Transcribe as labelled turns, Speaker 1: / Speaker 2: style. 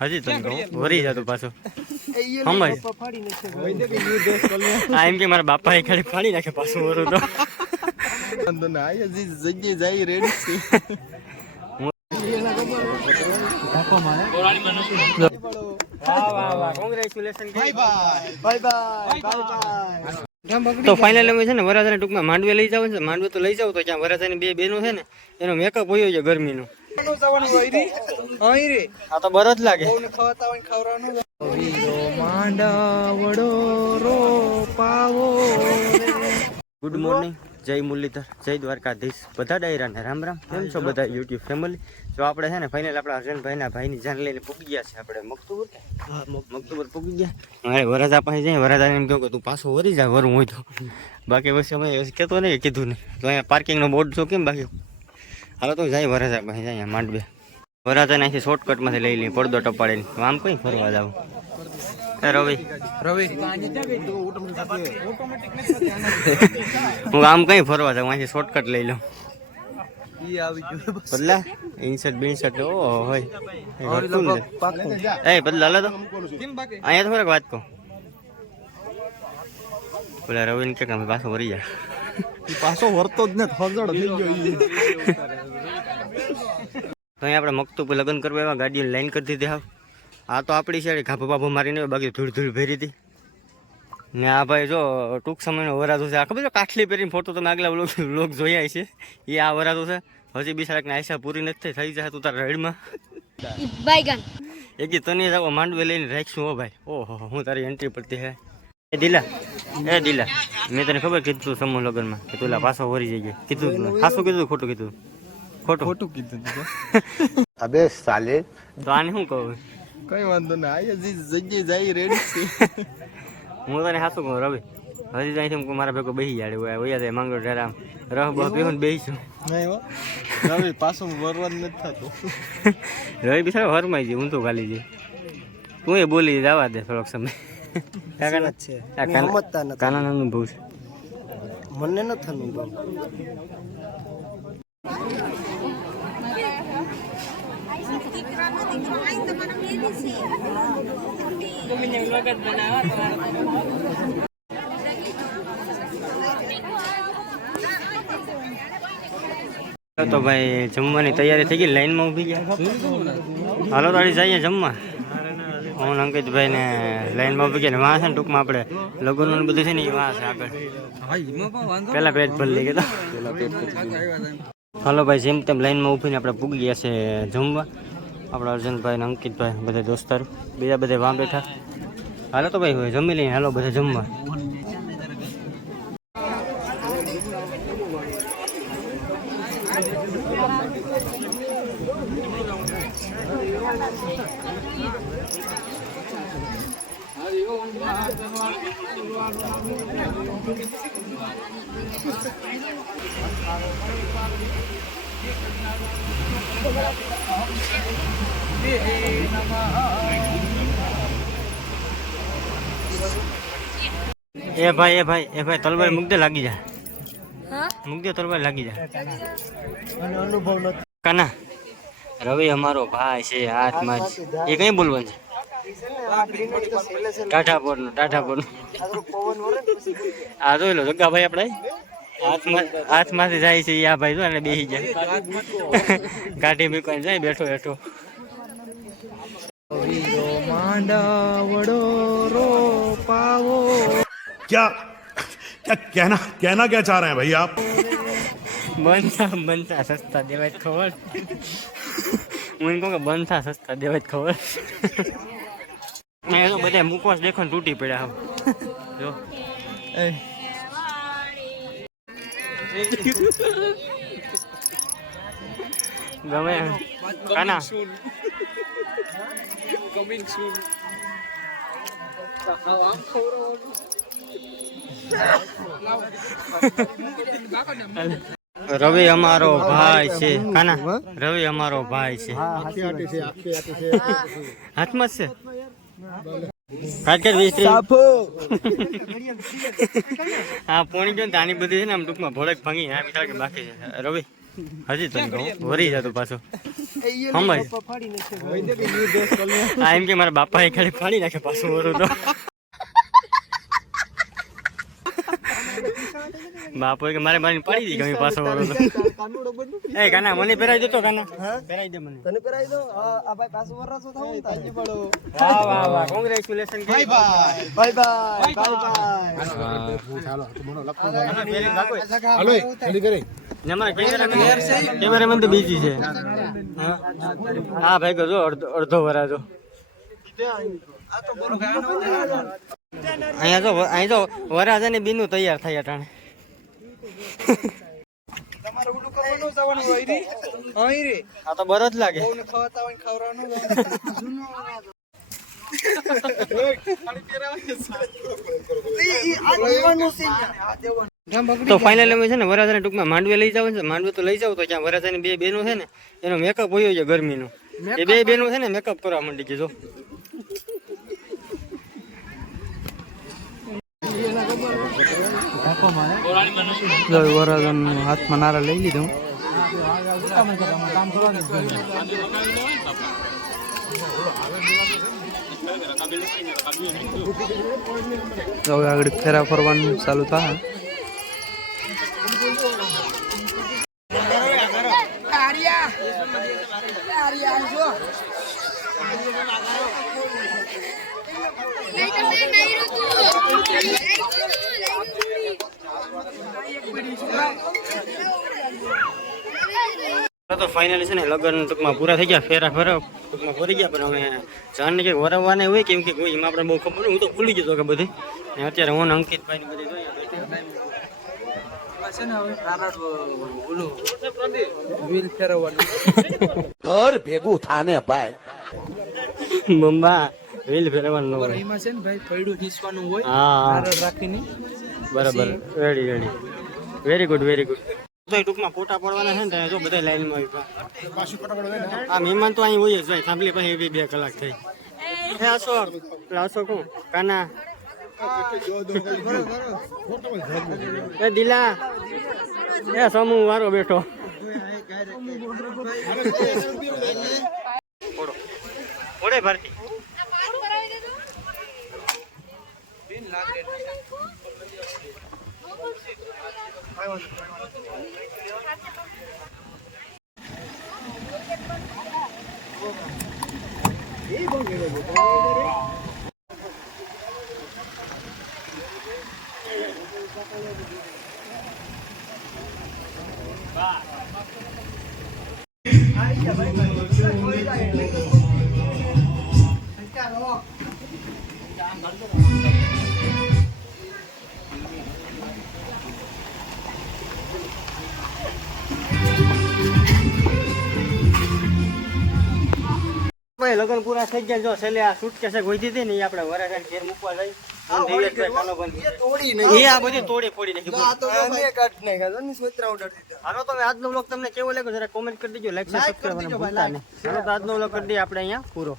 Speaker 1: હજી તો વરી જતો પાછો. સમજ એમ કે મારા બાપા એ ખાલી ફાડી નાખે પાછું વરું તો.
Speaker 2: વાંધો ના હજી જગ્યાએ જાય રેડી છે.
Speaker 1: કોંગ્રેચ્યુલેશન
Speaker 2: બાય બાય બાય
Speaker 1: તો ફાઇનલ અમે છે ને વરાજાને ટૂંકમાં માંડવે લઈ જાવ છે. માંડવે તો લઈ જાવ તો ત્યાં વરાજાની બે બેનો છે ને એનો મેકઅપ હોય છે ગરમીનો. આ તો બર જ લાગે
Speaker 2: માંડવડો રો પાવો
Speaker 1: ગુડ મોર્નિંગ જય મુરલીધર. જય દ્વારકાધીશ. બધા ડાયરાને રામ રામ. કેમ છો બધા યુટ્યુબ ફેમિલી જો આપણે છે ને ફાઇનલ આપણા હર્ષનભાઈના ભાઈની જાન લઈને પૂગી ગયા છે આપણે મકતુબર મકતુબર. પૂગી ગયા. હવે વરરાજા પાસે જઈએ વરરાજાને એમ કહ્યું કે તું પાછો વરી જા વરું હોય તો. બાકી પછી અમે કહેતો નહીં કીધું નહીં. તો અહીંયા પાર્કિંગનો બોર્ડ છો કેમ બાકી? હાલો તો જાય વરાજા પાસે જાય માંડવે વરરાજાને અહીંથી શોર્ટકટમાંથી લઈ લઈ પડદો ટપાડીને. આમ કઈ ફરવા જાવ? રવિ.
Speaker 2: રવિ.
Speaker 1: હું આમ કઈ ફરવા જાઉં? અહીંથી શોર્ટકટ લઈ લઉં. બદલા ઇન્સર્ટ બિન્સર્ટ ઓ હોય. એ બદલા લે તો. અહીંયા થોડાક વાત કહું. પેલા રવિને કે પાછો વરી જાય
Speaker 2: પાછો વરતો જ ને થઈ ગયો
Speaker 1: તો અહીંયા આપણે મકતુબ લગ્ન કરવા એવા ગાડીઓ લાઈન કરી દીધી હાવ. આ તો આપણી છે ગાભો બાભો મારીને બાકી ધૂળ ધૂળ ભેરી હતી. ને આ ભાઈ જો ટૂંક સમયનો વરાજો છે. આ ખબર કાઠલી પહેરીને ફોટો તમે આગલા લોક જોયા છે એ આ વરાજો છે. હજી બિચારાકને આયસા પૂરી નથી થઈ જાય તું તારા રેડમાં. એકી તને જાવ માંડવે લઈને રાખશું હો ભાઈ. ઓહો હું તારી એન્ટ્રી પડતી હે. એ દિલા એ દિલા. મેં તને ખબર કીધું તું સમૂહ લગ્નમાં કે તુલા પાછો વરી જઈ જઈએ. કીધું ખાસું કીધું ખોટું કીધું ખોટું.
Speaker 2: ખોટું કીધું તું
Speaker 3: અબે સાલે.
Speaker 1: તો આને શું કહું?
Speaker 2: કઈ વાંધો ના આ હજી જગ્યાએ જાય રેડી છે.
Speaker 1: હું તને સાચું કહું રવિ. હજી જાય છે મારા ભેગો બેસી જાડે હોય હોય જાય માંગો ઢેરા રહ બહ પીવો ને બેસીશું
Speaker 2: નહીં હો. રવિ પાછું વરવાદ નથી થતું.
Speaker 1: રવિ બિચારો હરમાઈ જઈ હું તો ખાલી જઈ તું એ બોલી જવા દે થોડોક સમય. કાકા છે. કાના અનુભવ છે.
Speaker 2: મને નથી અનુભવ.
Speaker 1: તો ભાઈ જમવાની તૈયારી થઈ ગઈ લાઈનમાં ઊભી ગયા. હાલો તો આજે જઈએ જમવા. હું અંકિતભાઈ ને લાઈનમાં ઊભી ગયા વાં છે ને ટૂંકમાં આપણે લગ્નનું બધું છે ને એ વાં છે આગળ. પેલા પેટ ભરી લઈ ગયા હાલો ભાઈ, જેમ તેમ લાઈનમાં ઊભીને આપણે પૂગી ગયા છે જમવા. આપણા અર્જુનભાઈ ને અંકિતભાઈ, બધા દોસ્તારો, બીજા બધા વાં બેઠા. હાલો તો ભાઈ, હવે જમી લઈએ. હાલો, બધા જમવા. એ ભાઈ એ ભાઈ એ ભાઈ તલવાર મૂક લાગી જા.
Speaker 4: હા?
Speaker 1: દે તલવાર લાગી જા.
Speaker 2: અનુભવ નથી.
Speaker 1: કાના? રવિ અમારો ભાઈ છે હાથમાં એ કઈ બોલવાનું છે? ટાઢાપોર નું ટાઢાપોર નું આ જોઈ લો જગ્ગા ભાઈ આપણે હાથમાં હાથમાંથી જાય છે ઈ આ ભાઈ જો અને બેસી જાય કાઢી મૂકવાની જાય બેઠો બેઠો
Speaker 2: માંડવડો રો પાવો
Speaker 5: क्या क्या कहना कहना क्या चाह रहे हैं भाई आप
Speaker 1: બનતા બનતા સસ્તા દેવાય જ ખબર હું એમ કહું કે બનતા તો બધા દેખો ને તૂટી પડ્યા હવે. જો. ગમે કાના? રવિ અમારો ભાઈ છે. કાના? રવિ અમારો ભાઈ છે. હાથમાં છે? કાટ કાટ વીસ ત્રીસ હા પોણી ગયો ને આની બધી છે ને આમ ટૂંકમાં ભોળક ભાંગી. આ વિચાર કે બાકી છે. રવિ હજી તો કહું. વરી જતો પાછો. હા એમ કે મારા બાપા એ ખાલી ફાડી નાખે પાછું વરું તો બાપો કે મારે મારી પડી દી ગમી પાછો એ કાના મને પહેરાઈ દો તો કાના. પહેરાઈ દે મને.
Speaker 2: તને પહેરાઈ દો? આ ભાઈ પાછું વરસો થાઉં તાજી પડો.
Speaker 1: વાહ વાહ વાહ congratulation bye
Speaker 2: bye bye bye bye
Speaker 1: cameraman તો બીજી છે. હા ભાઈ જો અડધો અડધો વરાજો અહીંયા જો અહીં જો વરાજા ને બીનું તૈયાર થાય અટાણે. આ તો બરો જ લાગે.
Speaker 2: બહુને
Speaker 1: તો ફાઇનલ અમે છે ને વરાજાને ટૂંકમાં માંડવે લઈ જાવ છે. માંડવે તો લઈ જાવ તો ત્યાં વરાજાની બે બેનો છે ને એનો મેકઅપ હોય છે ગરમીનો. એ બે બેનો છે ને મેકઅપ કરવા માંડી છે જો.
Speaker 2: હાથમાં નારા લઈ લીધું. હવે આગળ ફેરા ફરવાનું ચાલુ થાય.
Speaker 4: નહીં
Speaker 1: તો ફાઇનલી છે ને લગ્ન ટૂંકમાં પૂરા થઈ ગયા ફેરા ફેરા ટૂંકમાં ફરી ગયા પણ હવે જાણને કંઈક વરવવાને હોય કેમ કે કોઈ એમાં આપણે બહુ ખબર હું તો ભૂલી ગયો કે બધી. ને અત્યારે હું ને અંકિતભાઈ ને બધી જોઈએ
Speaker 3: ઘર ભેગું થાને ભાઈ.
Speaker 1: બંબા રીલ ફેરવવાનું ન હોય.
Speaker 2: એમાં છે ને ભાઈ પૈડું ખીચવાનું હોય
Speaker 1: હા
Speaker 2: રાખીને.
Speaker 1: બરાબર. Ready ready very good very good તો ટૂંકમાં ફોટા પડવાના છે ને જો બધા લાઈનમાં આવી આ મહેમાન તો અહીં હોય જ ભાઈ. સાંભળી પછી બી બે કલાક થઈ. એ અશોક અશોક હું કાના. એ દિલા. એ સમૂહ વારો બેઠો. ઓળો ઓળે ભારતી લગન પૂરા થઈ ગયા જો છેલ્લે આ સૂટ કેસે ગોઈ દીધી ને એ આપણે વરાજાને ઘેર મૂકવા તો આજનો વ્લોગ તમને કેવો લાગ્યો? જરા કોમેન્ટ કરી દેજો. લાઈક વ્લોગ કરી દઈએ આપણે અહીંયા પૂરો.